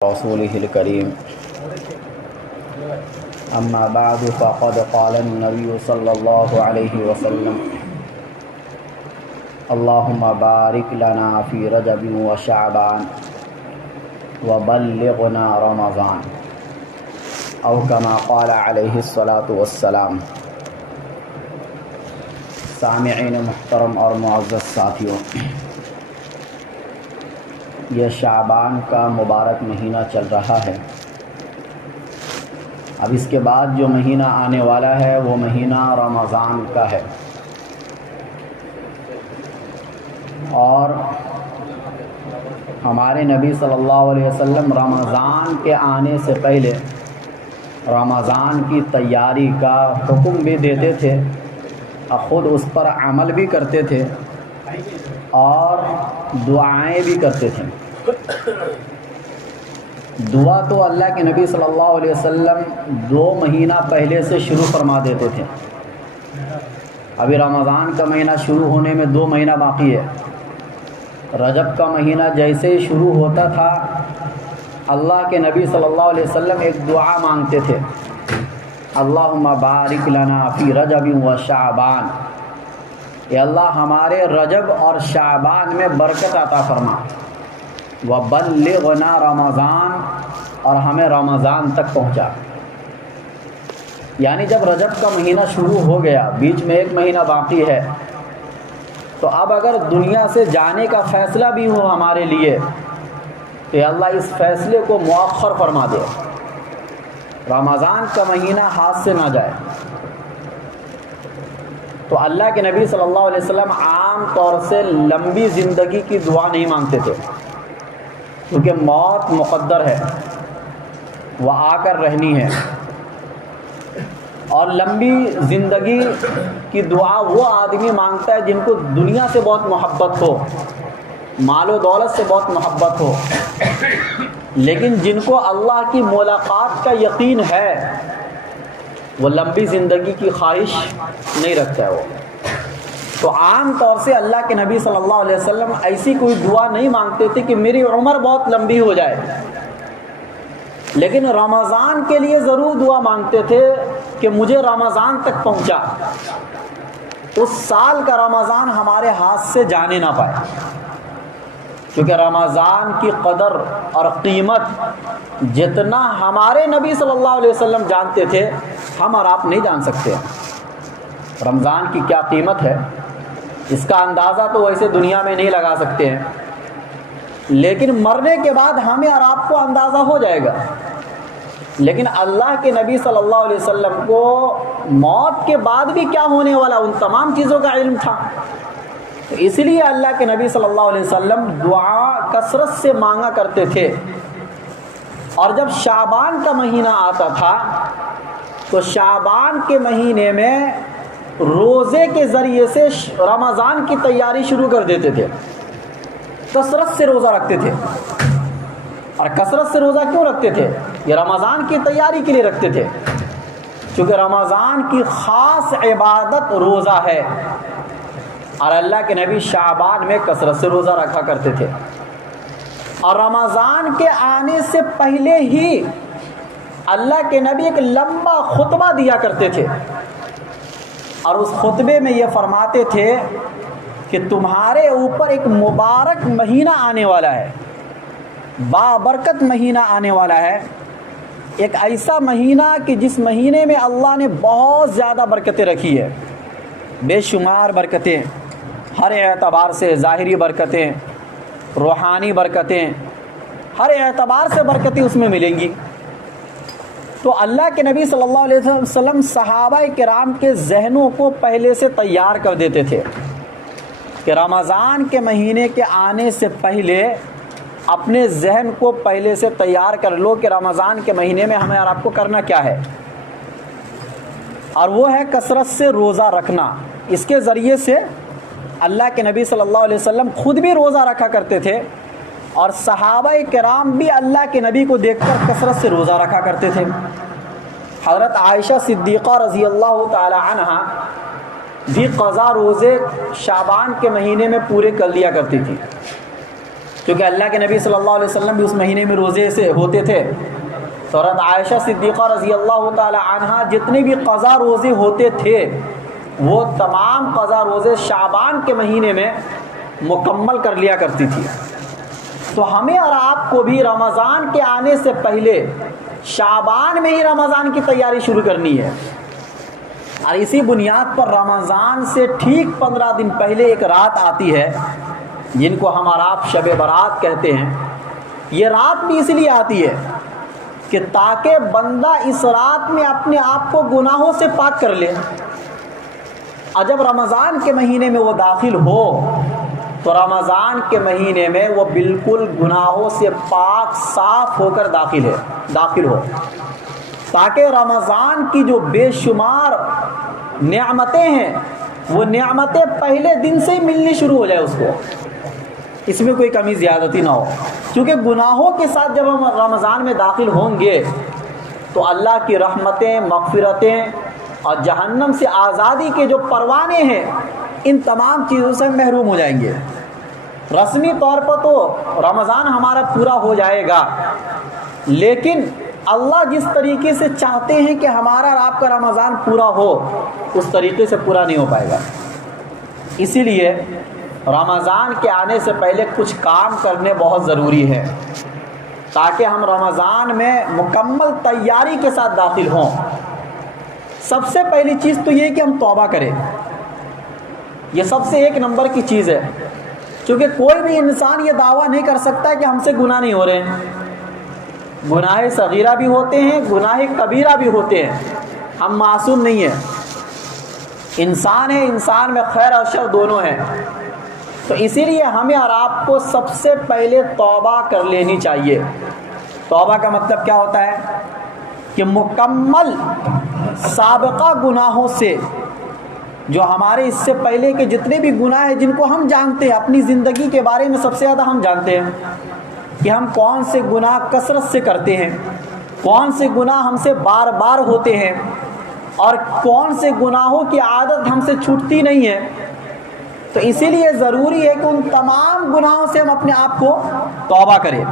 رسوله الكريم أما بعد فقد قال النبي صلى الله عليه وسلم اللهم بارك لنا في رجب وشعبان وبلغنا رمضان أو كما قال عليه الصلاة والسلام۔ سامعین محترم اور معزز ساتھیوں، یہ شعبان کا مبارک مہینہ چل رہا ہے۔ اب اس کے بعد جو مہینہ آنے والا ہے وہ مہینہ رمضان کا ہے، اور ہمارے نبی صلی اللہ علیہ وسلم رمضان کے آنے سے پہلے رمضان کی تیاری کا حکم بھی دیتے تھے اور خود اس پر عمل بھی کرتے تھے اور دعائیں بھی کرتے تھے۔ دعا تو اللہ کے نبی صلی اللہ علیہ وسلم 2 مہینہ پہلے سے شروع فرما دیتے تھے۔ ابھی رمضان کا مہینہ شروع ہونے میں 2 مہینہ باقی ہے۔ رجب کا مہینہ جیسے ہی شروع ہوتا تھا، اللہ کے نبی صلی اللہ علیہ وسلم ایک دعا مانگتے تھے، اللہم بارک لنا فی رجب و شعبان، اے اللہ ہمارے رجب اور شعبان میں برکت عطا فرما، وبلغنا رمضان، اور ہمیں رمضان تک پہنچا۔ یعنی جب رجب کا مہینہ شروع ہو گیا، بیچ میں 1 مہینہ باقی ہے، تو اب اگر دنیا سے جانے کا فیصلہ بھی ہو ہمارے لیے تو اللہ اس فیصلے کو مؤخر فرما دے، رمضان کا مہینہ ہاتھ سے نہ جائے۔ تو اللہ کے نبی صلی اللہ علیہ وسلم عام طور سے لمبی زندگی کی دعا نہیں مانگتے تھے، کیونکہ موت مقدر ہے، وہ آ کر رہنی ہے، اور لمبی زندگی کی دعا وہ آدمی مانگتا ہے جن کو دنیا سے بہت محبت ہو، مال و دولت سے بہت محبت ہو، لیکن جن کو اللہ کی ملاقات کا یقین ہے وہ لمبی زندگی کی خواہش نہیں رکھتا ہے وہ۔ تو عام طور سے اللہ کے نبی صلی اللہ علیہ وسلم ایسی کوئی دعا نہیں مانگتے تھے کہ میری عمر بہت لمبی ہو جائے، لیکن رمضان کے لیے ضرور دعا مانگتے تھے کہ مجھے رمضان تک پہنچا، اس سال کا رمضان ہمارے ہاتھ سے جانے نہ پائے، کیونکہ رمضان کی قدر اور قیمت جتنا ہمارے نبی صلی اللہ علیہ وسلم جانتے تھے، ہم اور آپ نہیں جان سکتے۔ رمضان کی کیا قیمت ہے اس کا اندازہ تو ویسے دنیا میں نہیں لگا سکتے ہیں، لیکن مرنے کے بعد ہمیں اور آپ کو اندازہ ہو جائے گا۔ لیکن اللہ کے نبی صلی اللہ علیہ وسلم کو موت کے بعد بھی کیا ہونے والا، ان تمام چیزوں کا علم تھا۔ تو اس لیے اللہ کے نبی صلی اللہ علیہ وسلم دعا کثرت سے مانگا کرتے تھے، اور جب شعبان کا مہینہ آتا تھا تو شعبان کے مہینے میں روزے کے ذریعے سے رمضان کی تیاری شروع کر دیتے تھے، کثرت سے روزہ رکھتے تھے۔ اور کثرت سے روزہ کیوں رکھتے تھے؟ یہ رمضان کی تیاری کے لیے رکھتے تھے، کیونکہ رمضان کی خاص عبادت روزہ ہے، اور اللہ کے نبی شعبان میں کثرت سے روزہ رکھا کرتے تھے۔ اور رمضان کے آنے سے پہلے ہی اللہ کے نبی ایک لمبا خطبہ دیا کرتے تھے، اور اس خطبے میں یہ فرماتے تھے کہ تمہارے اوپر ایک مبارک مہینہ آنے والا ہے، بابرکت مہینہ آنے والا ہے، ایک ایسا مہینہ کہ جس مہینے میں اللہ نے بہت زیادہ برکتیں رکھی ہے، بے شمار برکتیں، ہر اعتبار سے، ظاہری برکتیں، روحانی برکتیں، ہر اعتبار سے برکتیں اس میں ملیں گی۔ تو اللہ کے نبی صلی اللہ علیہ وسلم صحابہ کرام کے ذہنوں کو پہلے سے تیار کر دیتے تھے کہ رمضان کے مہینے کے آنے سے پہلے اپنے ذہن کو پہلے سے تیار کر لو کہ رمضان کے مہینے میں ہمیں اور آپ کو کرنا کیا ہے، اور وہ ہے کثرت سے روزہ رکھنا۔ اس کے ذریعے سے اللہ کے نبی صلی اللہ علیہ وسلم خود بھی روزہ رکھا کرتے تھے، اور صحابہ کرام بھی اللہ کے نبی کو دیکھ کر کثرت سے روزہ رکھا کرتے تھے۔ حضرت عائشہ صدیقہ رضی اللہ تعالی عنہا بھی قضا روزے شعبان کے مہینے میں پورے کر لیا کرتی تھی۔ کیونکہ اللہ کے نبی صلی اللہ علیہ وسلم بھی اس مہینے میں روزے سے ہوتے تھے. تو حضرت عائشہ صدیقہ رضی اللہ تعالی عنہا جتنے بھی قضا روزے ہوتے تھے وہ تمام قضا روزے شعبان کے مہینے میں مکمل کر لیا کرتی تھی. تو ہمیں اور آپ کو بھی رمضان کے آنے سے پہلے شعبان میں ہی رمضان کی تیاری شروع کرنی ہے. اور اسی بنیاد پر رمضان سے ٹھیک 15 دن پہلے ایک رات آتی ہے جن کو ہم اور آپ شب برات کہتے ہیں. یہ رات بھی اس لیے آتی ہے کہ تاکہ بندہ اس رات میں اپنے آپ کو گناہوں سے پاک کر لے. اور جب رمضان کے مہینے میں وہ داخل ہو تو رمضان کے مہینے میں وہ بالکل گناہوں سے پاک صاف ہو کر داخل ہو تاکہ رمضان کی جو بے شمار نعمتیں ہیں وہ نعمتیں پہلے دن سے ہی ملنی شروع ہو جائے اس کو, اس میں کوئی کمی زیادتی نہ ہو. کیونکہ گناہوں کے ساتھ جب ہم رمضان میں داخل ہوں گے تو اللہ کی رحمتیں, مغفرتیں اور جہنم سے آزادی کے جو پروانے ہیں ان تمام چیزوں سے محروم ہو جائیں گے. رسمی طور پر تو رمضان ہمارا پورا ہو جائے گا, لیکن اللہ جس طریقے سے چاہتے ہیں کہ ہمارا اور آپ کا رمضان پورا ہو اس طریقے سے پورا نہیں ہو پائے گا. اسی لیے رمضان کے آنے سے پہلے کچھ کام کرنے بہت ضروری ہے تاکہ ہم رمضان میں مکمل تیاری کے ساتھ داخل ہوں. سب سے پہلی چیز تو یہ کہ ہم توبہ کریں. یہ سب سے ایک نمبر کی چیز ہے, کیونکہ کوئی بھی انسان یہ دعویٰ نہیں کر سکتا کہ ہم سے گناہ نہیں ہو رہے ہیں. گناہ صغیرہ بھی ہوتے ہیں, گناہ کبیرہ بھی ہوتے ہیں, ہم معصوم نہیں ہیں. انسان ہے, انسان میں خیر اور شر دونوں ہیں. تو اسی لیے ہمیں اور آپ کو سب سے پہلے توبہ کر لینی چاہیے. توبہ کا مطلب کیا ہوتا ہے کہ مکمل سابقہ گناہوں سے, جو ہمارے اس سے پہلے کے جتنے بھی گناہ ہیں جن کو ہم جانتے ہیں, اپنی زندگی کے بارے میں سب سے زیادہ ہم جانتے ہیں کہ ہم کون سے گناہ کثرت سے کرتے ہیں, کون سے گناہ ہم سے بار بار ہوتے ہیں اور کون سے گناہوں کی عادت ہم سے چھوٹتی نہیں ہے. تو اسی لیے ضروری ہے کہ ان تمام گناہوں سے ہم اپنے آپ کو توبہ کریں.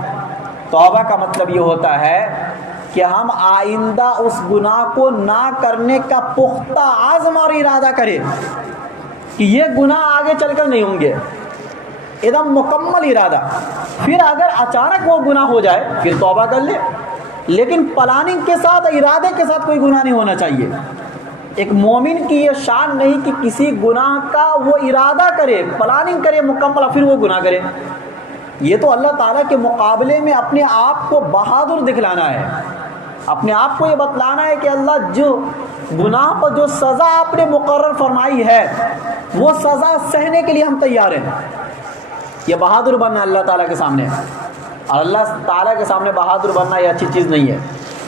توبہ کا مطلب یہ ہوتا ہے کہ ہم آئندہ اس گناہ کو نہ کرنے کا پختہ عزم اور ارادہ کریں کہ یہ گناہ آگے چل کر نہیں ہوں گے, ایک دم مکمل ارادہ. پھر اگر اچانک وہ گناہ ہو جائے پھر توبہ کر لے, لیکن پلاننگ کے ساتھ, ارادے کے ساتھ کوئی گناہ نہیں ہونا چاہیے. ایک مومن کی یہ شان نہیں کہ کسی گناہ کا وہ ارادہ کرے, پلاننگ کرے مکمل, پھر وہ گناہ کرے. یہ تو اللہ تعالیٰ کے مقابلے میں اپنے آپ کو بہادر دکھلانا ہے, اپنے آپ کو یہ بتلانا ہے کہ اللہ جو گناہ پر جو سزا آپ نے مقرر فرمائی ہے وہ سزا سہنے کے لیے ہم تیار ہیں. یہ بہادر بننا اللہ تعالیٰ کے سامنے, اور اللہ تعالیٰ کے سامنے بہادر بننا یہ اچھی چیز نہیں ہے.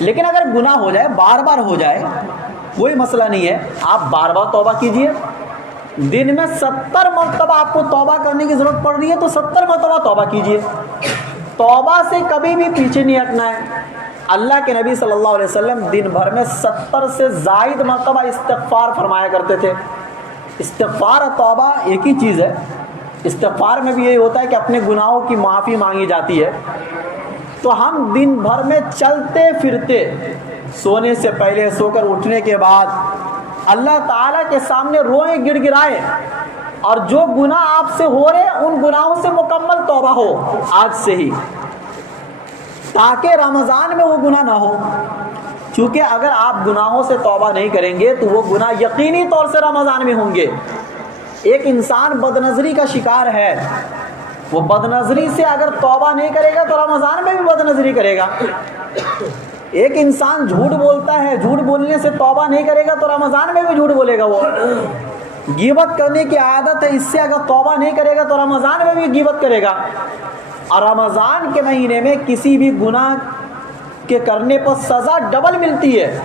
لیکن اگر گناہ ہو جائے, بار بار ہو جائے, کوئی مسئلہ نہیں ہے, آپ بار بار توبہ کیجئے. دن میں 70 مرتبہ آپ کو توبہ کرنے کی ضرورت پڑ رہی ہے تو 70 مرتبہ توبہ کیجئے. توبہ سے کبھی بھی پیچھے نہیں ہٹنا ہے. اللہ کے نبی صلی اللہ علیہ وسلم دن بھر میں 70 سے زائد مرتبہ استغفار فرمایا کرتے تھے. استغفار اور توبہ ایک ہی چیز ہے. استغفار میں بھی یہی ہوتا ہے کہ اپنے گناہوں کی معافی مانگی جاتی ہے. تو ہم دن بھر میں چلتے پھرتے, سونے سے پہلے, سو کر اٹھنے کے بعد اللہ تعالیٰ کے سامنے روئیں, گڑ گڑائیں, اور جو گناہ آپ سے ہو رہے ہیں ان گناہوں سے مکمل توبہ ہو آج سے ہی, تاکہ رمضان میں وہ گناہ نہ ہو. کیونکہ اگر آپ گناہوں سے توبہ نہیں کریں گے تو وہ گناہ یقینی طور سے رمضان میں ہوں گے. ایک انسان بدنظری کا شکار ہے, وہ بدنظری سے اگر توبہ نہیں کرے گا تو رمضان میں بھی بدنظری کرے گا. ایک انسان جھوٹ بولتا ہے, جھوٹ بولنے سے توبہ نہیں کرے گا تو رمضان میں بھی جھوٹ بولے گا. وہ غیبت کرنے کی عادت ہے, اس سے اگر توبہ نہیں کرے گا تو رمضان میں بھی غیبت کرے گا. اور رمضان کے مہینے میں کسی بھی گناہ کے کرنے پر سزا ڈبل ملتی ہے.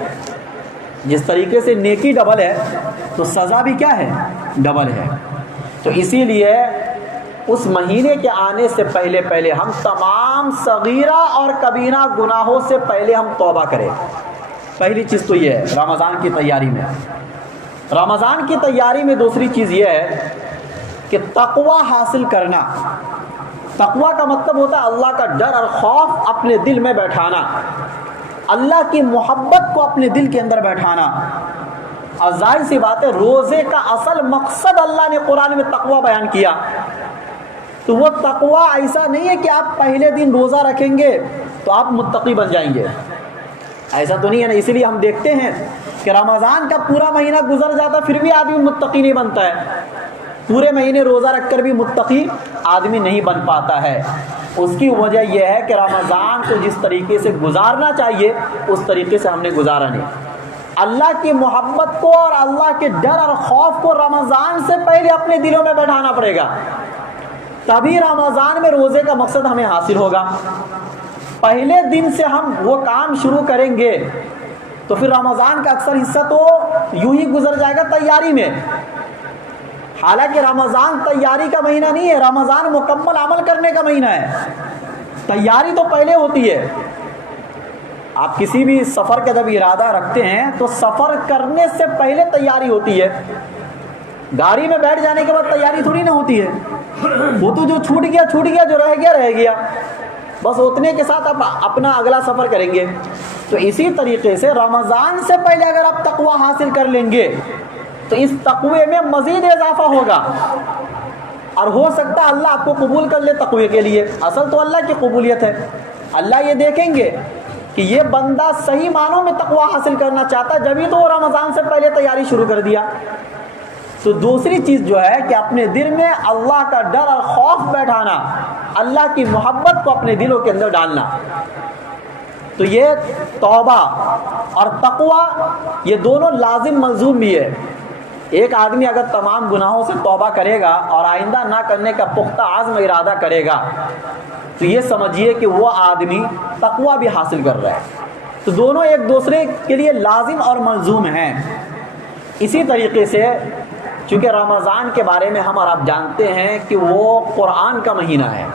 جس طریقے سے نیکی ڈبل ہے تو سزا بھی کیا ہے, ڈبل ہے. تو اسی لیے اس مہینے کے آنے سے پہلے ہم تمام صغیرہ اور کبیرہ گناہوں سے پہلے ہم توبہ کریں. پہلی چیز تو یہ ہے رمضان کی تیاری میں. رمضان کی تیاری میں دوسری چیز یہ ہے کہ تقوی حاصل کرنا. تقوی کا مطلب ہوتا ہے اللہ کا ڈر اور خوف اپنے دل میں بیٹھانا، اللہ کی محبت کو اپنے دل کے اندر بیٹھانا۔ اور ظاہر سی بات ہے روزے کا اصل مقصد اللہ نے قرآن میں تقوی بیان کیا، تو وہ تقوی ایسا نہیں ہے کہ آپ پہلے دن روزہ رکھیں گے تو آپ متقی بن جائیں گے، ایسا تو نہیں ہے نا۔ اسی لیے ہم دیکھتے ہیں کہ رمضان کا پورا مہینہ گزر جاتا پھر بھی آدمی متقی نہیں بنتا ہے، پورے مہینے روزہ رکھ کر بھی متقی آدمی نہیں بن پاتا ہے۔ اس کی وجہ یہ ہے کہ رمضان کو جس طریقے سے گزارنا چاہیے اس طریقے سے ہم نے گزارا نہیں۔ اللہ کی محبت کو اور اللہ کے ڈر اور خوف کو رمضان سے پہلے اپنے دلوں میں بیٹھانا پڑے گا، تبھی رمضان میں روزے کا مقصد ہمیں حاصل ہوگا۔ پہلے دن سے ہم وہ کام شروع کریں گے تو پھر رمضان کا اکثر حصہ تو یوں ہی گزر جائے گا تیاری میں، حالانکہ رمضان تیاری کا مہینہ نہیں ہے، رمضان مکمل عمل کرنے کا مہینہ ہے۔ تیاری تو پہلے ہوتی ہے، آپ کسی بھی سفر کا جب ارادہ رکھتے ہیں تو سفر کرنے سے پہلے تیاری ہوتی ہے، گاڑی میں بیٹھ جانے کے بعد تیاری تھوڑی نہ ہوتی ہے، وہ تو جو چھوٹ گیا چھوٹ گیا، جو رہ گیا رہ گیا، بس اتنے کے ساتھ آپ اپنا اگلا سفر کریں گے۔ تو اسی طریقے سے رمضان سے پہلے اگر آپ تقوی حاصل کر لیں گے تو اس تقوی میں مزید اضافہ ہوگا، اور ہو سکتا ہے اللہ آپ کو قبول کر لے تقوی کے لیے۔ اصل تو اللہ کی قبولیت ہے، اللہ یہ دیکھیں گے کہ یہ بندہ صحیح معنوں میں تقوی حاصل کرنا چاہتا ہے، جبھی تو وہ رمضان سے پہلے تیاری شروع کر دیا۔ تو دوسری چیز جو ہے کہ اپنے دل میں اللہ کا ڈر اور خوف بیٹھانا، اللہ کی محبت کو اپنے دلوں کے اندر ڈالنا۔ تو یہ توبہ اور تقوی یہ دونوں لازم ملزوم بھی ہے۔ ایک آدمی اگر تمام گناہوں سے توبہ کرے گا اور آئندہ نہ کرنے کا پختہ عزم ارادہ کرے گا تو یہ سمجھیے کہ وہ آدمی تقوی بھی حاصل کر رہا ہے۔ تو دونوں ایک دوسرے کے لیے لازم اور ملزوم ہیں۔ اسی طریقے سے چونکہ رمضان کے بارے میں ہم اور آپ جانتے ہیں کہ وہ قرآن کا مہینہ ہے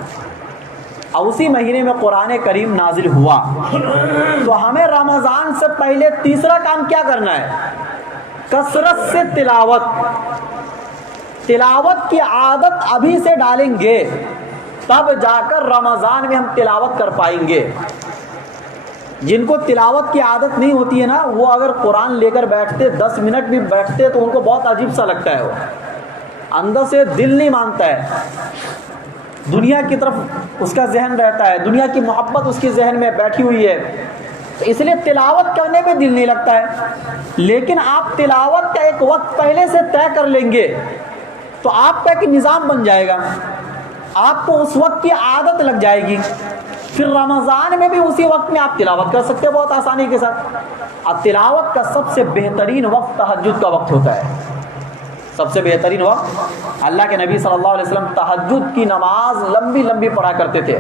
اور اسی مہینے میں قرآن کریم نازل ہوا، تو ہمیں رمضان سے پہلے تیسرا کام کیا کرنا ہے؟ کثرت سے تلاوت کی عادت ابھی سے ڈالیں گے، تب جا کر رمضان میں ہم تلاوت کر پائیں گے۔ جن کو تلاوت کی عادت نہیں ہوتی ہے نا، وہ اگر قرآن لے کر بیٹھتے 10 منٹ بھی بیٹھتے تو ان کو بہت عجیب سا لگتا ہے، وہ اندر سے دل نہیں مانتا ہے، دنیا کی طرف اس کا ذہن رہتا ہے، دنیا کی محبت اس کے ذہن میں بیٹھی ہوئی ہے، تو اس لیے تلاوت کرنے میں دل نہیں لگتا ہے۔ لیکن آپ تلاوت کا ایک وقت پہلے سے طے کر لیں گے تو آپ کا ایک نظام بن جائے گا، آپ کو اس وقت کی عادت لگ جائے گی، پھر رمضان میں بھی اسی وقت میں آپ تلاوت کر سکتے ہیں بہت آسانی کے ساتھ۔ اور تلاوت کا سب سے بہترین وقت تہجد کا وقت ہوتا ہے، سب سے بہترین وقت۔ اللہ کے نبی صلی اللہ علیہ وسلم تہجد کی نماز لمبی لمبی پڑھا کرتے تھے،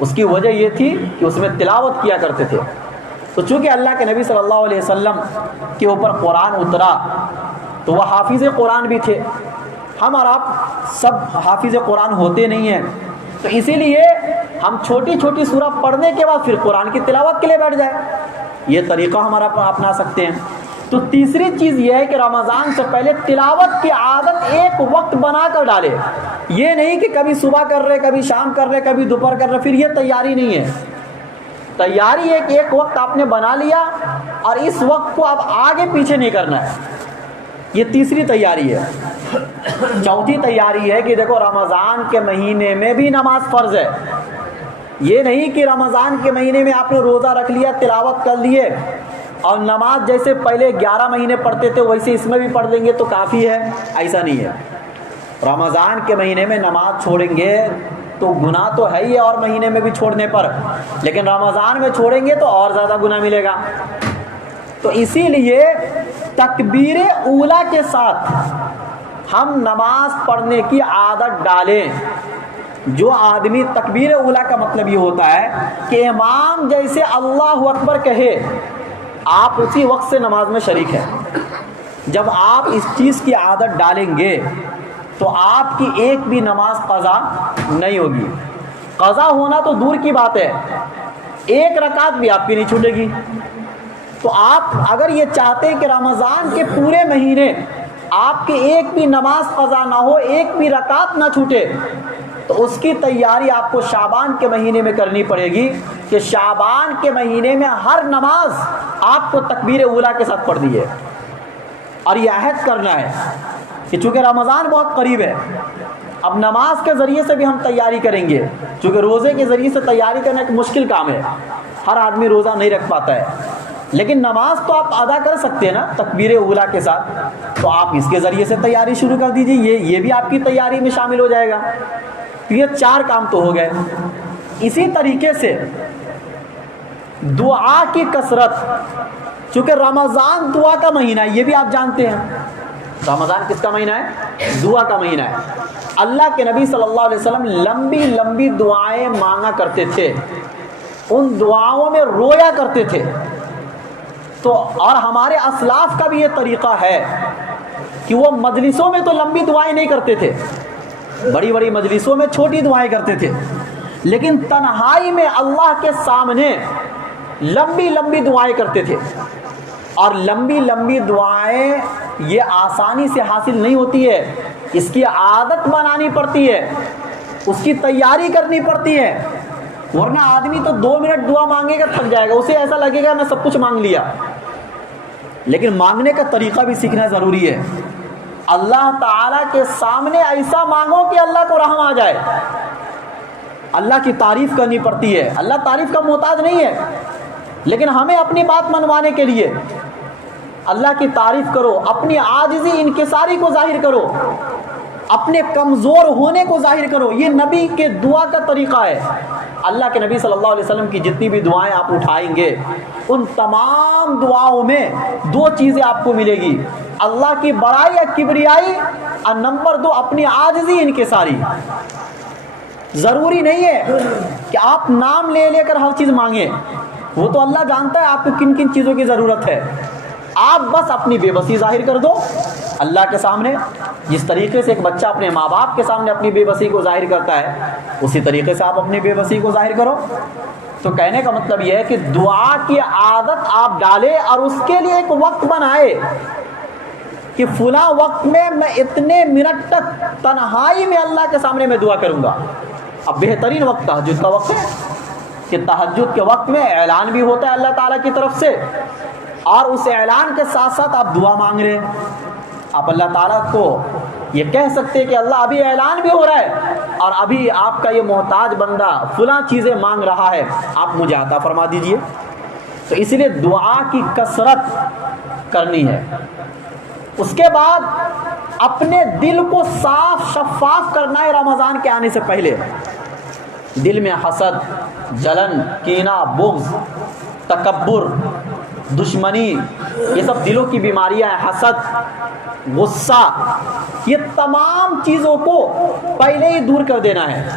اس کی وجہ یہ تھی کہ اس میں تلاوت کیا کرتے تھے۔ تو چونکہ اللہ کے نبی صلی اللہ علیہ وسلم کے اوپر قرآن اترا تو وہ حافظ قرآن بھی تھے، ہم اور آپ سب حافظ قرآن ہوتے نہیں ہیں، تو اسی لیے ہم چھوٹی چھوٹی سورہ پڑھنے کے بعد پھر قرآن کی تلاوت کے لیے بیٹھ جائیں، یہ طریقہ ہمارا اپنا سکتے ہیں۔ تو تیسری چیز یہ ہے کہ رمضان سے پہلے تلاوت کی عادت ایک وقت بنا کر ڈالے، یہ نہیں کہ کبھی صبح کر رہے، کبھی شام کر رہے، کبھی دوپہر کر رہے، پھر یہ تیاری نہیں ہے۔ تیاری ایک وقت آپ نے بنا لیا اور اس وقت کو آپ آگے پیچھے نہیں کرنا ہے، یہ تیسری تیاری ہے۔ چوتھی تیاری ہے کہ دیکھو رمضان کے مہینے میں بھی نماز فرض ہے، یہ نہیں کہ رمضان کے مہینے میں آپ نے روزہ رکھ لیا، تلاوت کر لیے اور نماز جیسے پہلے 11 مہینے پڑھتے تھے ویسے اس میں بھی پڑھ لیں گے تو کافی ہے، ایسا نہیں ہے۔ رمضان کے مہینے میں نماز چھوڑیں گے تو گناہ تو ہے ہی اور مہینے میں بھی چھوڑنے پر، لیکن رمضان میں چھوڑیں گے تو اور زیادہ گناہ ملے گا۔ تو اسی لیے تکبیر اولیٰ کے ساتھ ہم نماز پڑھنے کی عادت ڈالیں۔ جو آدمی تکبیر اولیٰ کا مطلب یہ ہوتا ہے کہ امام جیسے اللہ اکبر کہے آپ اسی وقت سے نماز میں شریک ہیں۔ جب آپ اس چیز کی عادت ڈالیں گے تو آپ کی ایک بھی نماز قضا نہیں ہوگی، قضا ہونا تو دور کی بات ہے، ایک رکعت بھی آپ کی نہیں چھوٹے گی۔ تو آپ اگر یہ چاہتے ہیں کہ رمضان کے پورے مہینے آپ کے ایک بھی نماز قضا نہ ہو، ایک بھی رکعت نہ چھوٹے، تو اس کی تیاری آپ کو شعبان کے مہینے میں کرنی پڑے گی کہ شعبان کے مہینے میں ہر نماز آپ کو تکبیر اولیٰ کے ساتھ پڑھنی ہے، اور یہ عہد کرنا ہے کہ چونکہ رمضان بہت قریب ہے، اب نماز کے ذریعے سے بھی ہم تیاری کریں گے، چونکہ روزے کے ذریعے سے تیاری کرنا ایک مشکل کام ہے، ہر آدمی روزہ نہیں رکھ پاتا ہے، لیکن نماز تو آپ ادا کر سکتے ہیں نا تکبیر اولیٰ کے ساتھ، تو آپ اس کے ذریعے سے تیاری شروع کر دیجیے، یہ بھی آپ کی تیاری میں شامل ہو جائے گا۔ یہ 4 کام تو ہو گئے۔ اسی طریقے سے دعا کی کثرت، چونکہ رمضان دعا کا مہینہ ہے، یہ بھی آپ جانتے ہیں، رمضان کس کا مہینہ ہے؟ دعا کا مہینہ ہے۔ اللہ کے نبی صلی اللہ علیہ وسلم لمبی لمبی دعائیں مانگا کرتے تھے، ان دعاؤں میں رویا کرتے تھے، تو اور ہمارے اسلاف کا بھی یہ طریقہ ہے کہ وہ مجلسوں میں تو لمبی دعائیں نہیں کرتے تھے، بڑی بڑی مجلسوں میں چھوٹی دعائیں کرتے تھے، لیکن تنہائی میں اللہ کے سامنے لمبی لمبی دعائیں کرتے تھے۔ اور لمبی لمبی دعائیں یہ آسانی سے حاصل نہیں ہوتی ہے، اس کی عادت بنانی پڑتی ہے، اس کی تیاری کرنی پڑتی ہے، ورنہ آدمی تو 2 منٹ دعا مانگے گا تھک جائے گا، اسے ایسا لگے گا میں سب کچھ مانگ لیا۔ لیکن مانگنے کا طریقہ بھی سیکھنا ضروری ہے۔ اللہ تعالیٰ کے سامنے ایسا مانگو کہ اللہ کو رحم آ جائے، اللہ کی تعریف کرنی پڑتی ہے، اللہ تعریف کا محتاج نہیں ہے، لیکن ہمیں اپنی بات منوانے کے لیے اللہ کی تعریف کرو، اپنی عاجزی انکساری کو ظاہر کرو، اپنے کمزور ہونے کو ظاہر کرو، یہ نبی کے دعا کا طریقہ ہے۔ اللہ کے نبی صلی اللہ علیہ وسلم کی جتنی بھی دعائیں آپ اٹھائیں گے، ان تمام دعاؤں میں 2 چیزیں آپ کو ملے گی، اللہ کی بڑائی یا کبریائی، اور نمبر 2 اپنی عاجزی انکساری۔ ضروری نہیں ہے کہ آپ نام لے لے کر ہر چیز مانگیں، وہ تو اللہ جانتا ہے آپ کو کن کن چیزوں کی ضرورت ہے، آپ بس اپنی بے بسی ظاہر کر دو اللہ کے سامنے، جس طریقے سے ایک بچہ اپنے ماں باپ کے سامنے اپنی بے بسی کو ظاہر کرتا ہے، اسی طریقے سے آپ اپنی بے بسی کو ظاہر کرو۔ تو کہنے کا مطلب یہ ہے کہ دعا کی عادت آپ ڈالیں، اور اس کے لیے ایک وقت بنائے کہ فلاں وقت میں اتنے منٹ تک تنہائی میں اللہ کے سامنے میں دعا کروں گا۔ اب بہترین وقت تہجد کا وقت ہے کہ تہجد کے وقت میں اعلان بھی ہوتا ہے اللہ تعالیٰ کی طرف سے، اور اس اعلان کے ساتھ ساتھ آپ دعا مانگ رہے ہیں، آپ اللہ تعالیٰ کو یہ کہہ سکتے کہ اللہ ابھی اعلان بھی ہو رہا ہے، اور ابھی آپ کا یہ محتاج بندہ فلاں چیزیں مانگ رہا ہے، آپ مجھے عطا فرما دیجئے۔ تو اس لیے دعا کی کثرت کرنی ہے۔ اس کے بعد اپنے دل کو صاف شفاف کرنا ہے رمضان کے آنے سے پہلے۔ دل میں حسد، جلن، کینہ، بغض، تکبر، دشمنی، یہ سب دلوں کی بیماریاں ہیں، حسد، غصہ، یہ تمام چیزوں کو پہلے ہی دور کر دینا ہے۔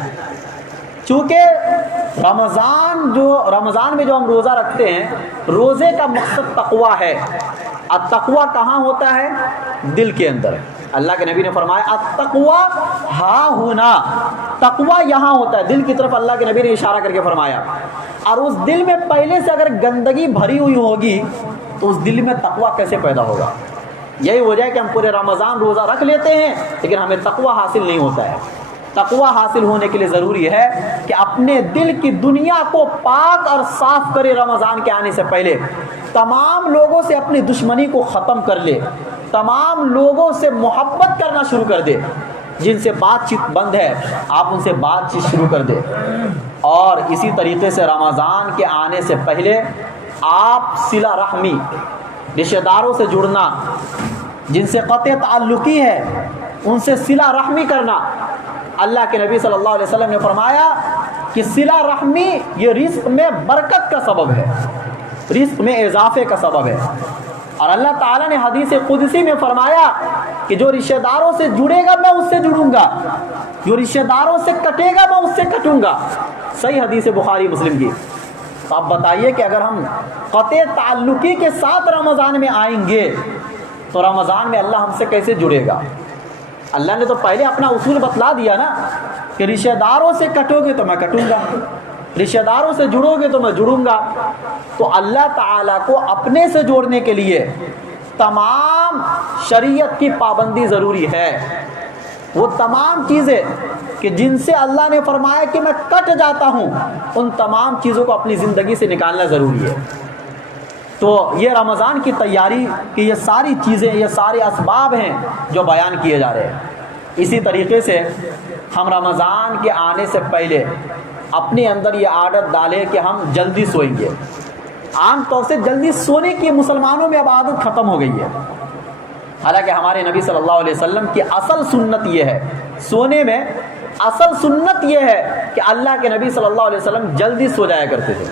چونکہ رمضان میں جو ہم روزہ رکھتے ہیں، روزے کا مقصد تقویٰ ہے، اور تقویٰ کہاں ہوتا ہے؟ دل کے اندر۔ اللہ کے نبی نے فرمایا التقویٰ ہا ہونا، تقویٰ یہاں ہوتا ہے، دل کی طرف اللہ کے نبی نے اشارہ کر کے فرمایا۔ اور اس دل میں پہلے سے اگر گندگی بھری ہوئی ہوگی تو اس دل میں تقویٰ کیسے پیدا ہوگا؟ یہی وجہ ہے کہ ہم پورے رمضان روزہ رکھ لیتے ہیں لیکن ہمیں تقویٰ حاصل نہیں ہوتا ہے۔ تقویٰ حاصل ہونے کے لیے ضروری ہے کہ اپنے دل کی دنیا کو پاک اور صاف کرے، رمضان کے آنے سے پہلے تمام لوگوں سے اپنی دشمنی کو ختم کر لے، تمام لوگوں سے محبت کرنا شروع کر دے، جن سے بات چیت بند ہے آپ ان سے بات چیت شروع کر دے۔ اور اسی طریقے سے رمضان کے آنے سے پہلے آپ صلہ رحمی، رشتہ داروں سے جڑنا، جن سے قطع تعلقی ہے ان سے صلہ رحمی کرنا۔ اللہ کے نبی صلی اللہ علیہ وسلم نے فرمایا کہ صلہ رحمی یہ رزق میں برکت کا سبب ہے، رزق میں اضافے کا سبب ہے۔ اور اللہ تعالیٰ نے حدیث قدسی میں فرمایا کہ جو رشتہ داروں سے جڑے گا میں اس سے جڑوں گا، جو رشتہ داروں سے کٹے گا میں اس سے کٹوں گا۔ صحیح حدیث بخاری مسلم کی۔ تو آپ بتائیے کہ اگر ہم قطع تعلقی کے ساتھ رمضان میں آئیں گے تو رمضان میں اللہ ہم سے کیسے جڑے گا؟ اللہ نے تو پہلے اپنا اصول بتلا دیا نا کہ رشتہ داروں سے کٹو گے تو میں کٹوں گا، رشتہ داروں سے جڑو گے تو میں جڑوں گا۔ تو اللہ تعالیٰ کو اپنے سے جوڑنے کے لیے تمام شریعت کی پابندی ضروری ہے۔ وہ تمام چیزیں کہ جن سے اللہ نے فرمایا کہ میں کٹ جاتا ہوں، ان تمام چیزوں کو اپنی زندگی سے نکالنا ضروری ہے۔ تو یہ رمضان کی تیاری کی یہ ساری چیزیں، یہ سارے اسباب ہیں جو بیان کیے جا رہے ہیں۔ اسی طریقے سے ہم رمضان کے آنے سے پہلے اپنے اندر یہ عادت ڈالیں کہ ہم جلدی سوئیں گے۔ عام طور سے جلدی سونے کی مسلمانوں میں اب عادت ختم ہو گئی ہے، حالانکہ ہمارے نبی صلی اللہ علیہ وسلم کی اصل سنت یہ ہے، سونے میں اصل سنت یہ ہے کہ اللہ کے نبی صلی اللہ علیہ وسلم جلدی سو جایا کرتے تھے۔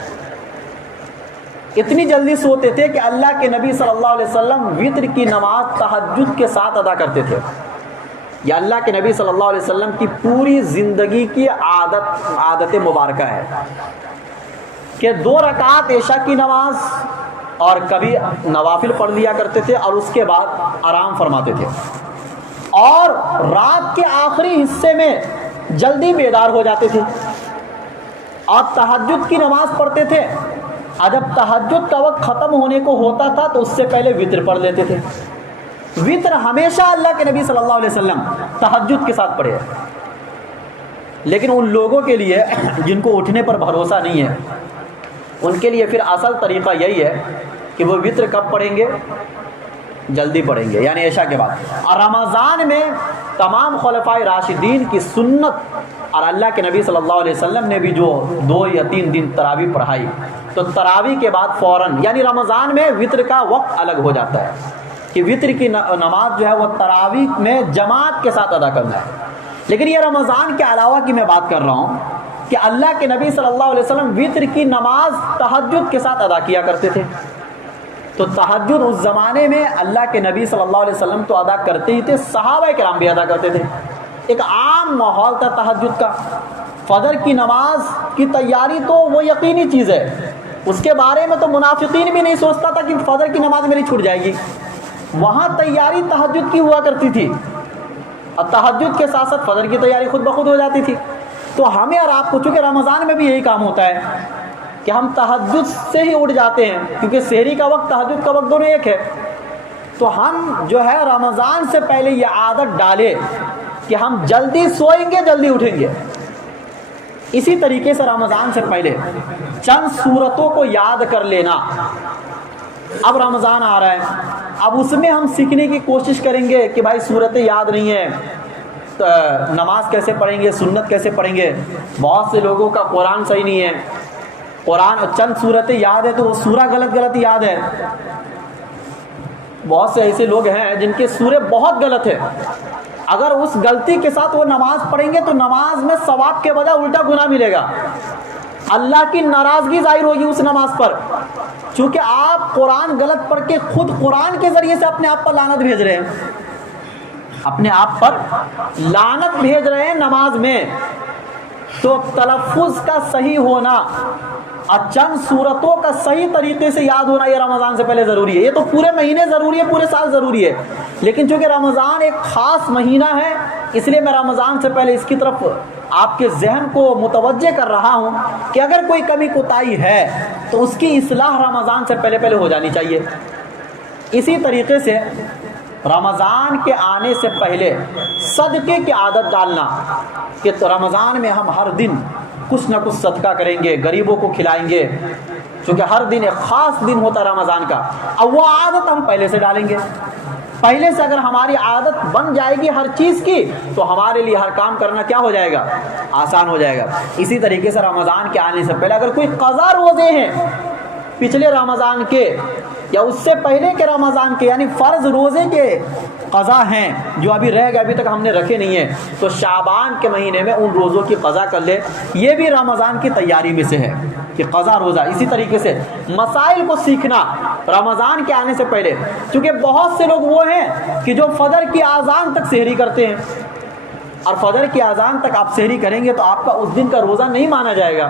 اتنی جلدی سوتے تھے کہ اللہ کے نبی صلی اللہ علیہ وسلم وتر کی نماز تہجد کے ساتھ ادا کرتے تھے۔ یہ اللہ کے نبی صلی اللہ علیہ وسلم کی پوری زندگی کی عادت مبارکہ ہے کہ 2 رکعت عشاء کی نماز اور کبھی نوافل پڑھ لیا کرتے تھے اور اس کے بعد آرام فرماتے تھے، اور رات کے آخری حصے میں جلدی بیدار ہو جاتے تھے اور تہجد کی نماز پڑھتے تھے۔ اور جب تہجد کا وقت ختم ہونے کو ہوتا تھا تو اس سے پہلے وتر پڑھ لیتے تھے۔ وتر ہمیشہ اللہ کے نبی صلی اللہ علیہ وسلم تہجد کے ساتھ پڑھے۔ لیکن ان لوگوں کے لیے جن کو اٹھنے پر بھروسہ نہیں ہے، ان کے لیے پھر اصل طریقہ یہی ہے کہ وہ وتر کب پڑھیں گے؟ جلدی پڑھیں گے، یعنی عشاء کے بعد۔ اور رمضان میں تمام خلفائے راشدین کی سنت اور اللہ کے نبی صلی اللہ علیہ وسلم نے بھی جو 2 یا 3 دن تراویح پڑھائی، تو تراویح کے بعد فوراً یعنی رمضان میں وتر کا وقت الگ ہو جاتا ہے کہ وتر کی نماز جو ہے وہ تراویح میں جماعت کے ساتھ ادا کرنا ہے۔ لیکن یہ رمضان کے علاوہ کی میں بات کر رہا ہوں کہ اللہ کے نبی صلی اللہ علیہ وسلم وتر کی نماز تہجد کے ساتھ ادا کیا کرتے تھے۔ تو تہجد اس زمانے میں اللہ کے نبی صلی اللہ علیہ وسلم تو ادا کرتے ہی تھے، صحابہ کرام بھی ادا کرتے تھے۔ ایک عام ماحول تھا تہجد کا۔ فجر کی نماز کی تیاری تو وہ یقینی چیز ہے، اس کے بارے میں تو منافقین بھی نہیں سوچتا تھا کہ فجر کی نماز میری چھوٹ جائے گی۔ وہاں تیاری تہجد کی ہوا کرتی تھی، اور تہجد کے ساتھ ساتھ فجر کی تیاری خود بخود ہو جاتی تھی۔ تو ہمیں اور آپ کو چونکہ رمضان میں بھی یہی کام ہوتا ہے کہ ہم تہجد سے ہی اٹھ جاتے ہیں، کیونکہ سحری کا وقت تہجد کا وقت دونوں ایک ہے، تو ہم جو ہے رمضان سے پہلے یہ عادت ڈالے کہ ہم جلدی سوئیں گے، جلدی اٹھیں گے۔ اسی طریقے سے رمضان سے پہلے چند سورتوں کو یاد کر لینا۔ اب رمضان آ رہا ہے، اب اس میں ہم سیکھنے کی کوشش کریں گے کہ بھائی سورتیں یاد نہیں ہیں، نماز کیسے پڑھیں گے، سنت کیسے پڑھیں گے۔ بہت سے لوگوں کا قرآن صحیح نہیں ہے، قرآن چند سورتیں یاد ہے تو وہ سورہ غلط یاد ہے۔ بہت سے ایسے لوگ ہیں جن کے سورے بہت غلط ہے، اگر اس غلطی کے ساتھ وہ نماز پڑھیں گے تو نماز میں ثواب کے بجائے الٹا گناہ ملے گا، اللہ کی ناراضگی ظاہر ہوگی اس نماز پر، چونکہ آپ قرآن غلط پڑھ کے خود قرآن کے ذریعے سے اپنے آپ پر لعنت بھیج رہے ہیں، اپنے آپ پر لعنت بھیج رہے ہیں نماز میں۔ تو تلفظ کا صحیح ہونا اور چند صورتوں کا صحیح طریقے سے یاد ہونا یہ رمضان سے پہلے ضروری ہے۔ یہ تو پورے مہینے ضروری ہے، پورے سال ضروری ہے، لیکن چونکہ رمضان ایک خاص مہینہ ہے، اس لیے میں رمضان سے پہلے اس کی طرف آپ کے ذہن کو متوجہ کر رہا ہوں کہ اگر کوئی کمی کوتاہی ہے تو اس کی اصلاح رمضان سے پہلے ہو جانی چاہیے۔ اسی طریقے سے رمضان کے آنے سے پہلے صدقے کی عادت ڈالنا کہ رمضان میں ہم ہر دن کچھ نہ کچھ صدقہ کریں گے، غریبوں کو کھلائیں گے، کیونکہ ہر دن ایک خاص دن ہوتا ہے رمضان کا۔ اب وہ عادت ہم پہلے سے ڈالیں گے، پہلے سے اگر ہماری عادت بن جائے گی ہر چیز کی تو ہمارے لیے ہر کام کرنا کیا ہو جائے گا؟ آسان ہو جائے گا۔ اسی طریقے سے رمضان کے آنے سے پہلے اگر کوئی قضا روزے ہیں پچھلے رمضان کے یا اس سے پہلے کے رمضان کے، یعنی فرض روزے کے قضا ہیں جو ابھی رہ گئے، ابھی تک ہم نے رکھے نہیں ہیں، تو شعبان کے مہینے میں ان روزوں کی قضا کر لے۔ یہ بھی رمضان کی تیاری میں سے ہے کہ قضا روزہ۔ اسی طریقے سے مسائل کو سیکھنا رمضان کے آنے سے پہلے، کیونکہ بہت سے لوگ وہ ہیں کہ جو فجر کی اذان تک سحری کرتے ہیں، اور فجر کی اذان تک آپ سحری کریں گے تو آپ کا اس دن کا روزہ نہیں مانا جائے گا،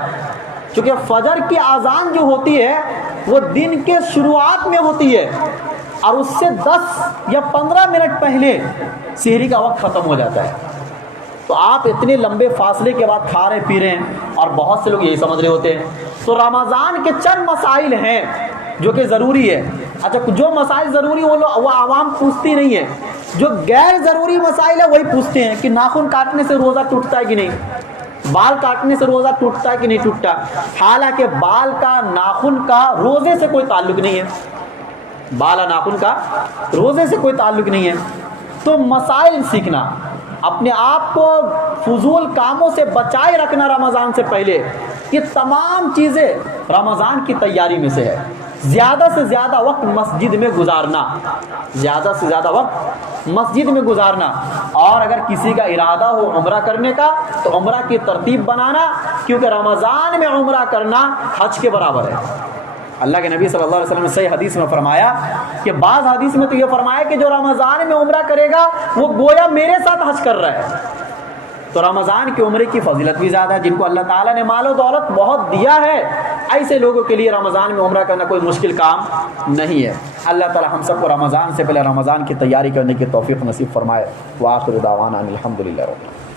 کیونکہ فجر کی اذان جو ہوتی ہے وہ دن کے شروعات میں ہوتی ہے، اور اس سے 10 یا 15 منٹ پہلے سحری کا وقت ختم ہو جاتا ہے۔ تو آپ اتنے لمبے فاصلے کے بعد کھا رہے پی رہے ہیں، اور بہت سے لوگ یہی سمجھ رہے ہوتے ہیں۔ تو رمضان کے چند مسائل ہیں جو کہ ضروری ہے۔ اچھا، جو مسائل ضروری وہ عوام پوچھتی نہیں ہے، جو غیر ضروری مسائل ہے وہی پوچھتے ہیں کہ ناخن کاٹنے سے روزہ ٹوٹتا ہے کہ نہیں، بال کاٹنے سے روزہ ٹوٹتا ہے کہ نہیں ٹوٹتا، حالانکہ بال کا ناخن کا روزے سے کوئی تعلق نہیں ہے، بال اور ناخن کا روزے سے کوئی تعلق نہیں ہے۔ تو مسائل سیکھنا، اپنے آپ کو فضول کاموں سے بچائے رکھنا رمضان سے پہلے، یہ تمام چیزیں رمضان کی تیاری میں سے ہے۔ زیادہ سے زیادہ وقت مسجد میں گزارنا، زیادہ سے زیادہ وقت مسجد میں گزارنا، اور اگر کسی کا ارادہ ہو عمرہ کرنے کا تو عمرہ کی ترتیب بنانا، کیونکہ رمضان میں عمرہ کرنا حج کے برابر ہے۔ اللہ کے نبی صلی اللہ علیہ وسلم نے صحیح حدیث میں فرمایا کہ بعض حدیث میں تو یہ فرمایا کہ جو رمضان میں عمرہ کرے گا وہ گویا میرے ساتھ حج کر رہا ہے۔ تو رمضان کی عمرے کی فضیلت بھی زیادہ ہے، جن کو اللہ تعالیٰ نے مال و دولت بہت دیا ہے، ایسے لوگوں کے لیے رمضان میں عمرہ کرنا کوئی مشکل کام نہیں ہے۔ اللہ تعالیٰ ہم سب کو رمضان سے پہلے رمضان کی تیاری کرنے کی توفیق نصیب فرمائے۔ وآخر دعوانا الحمدللہ رب العالمین۔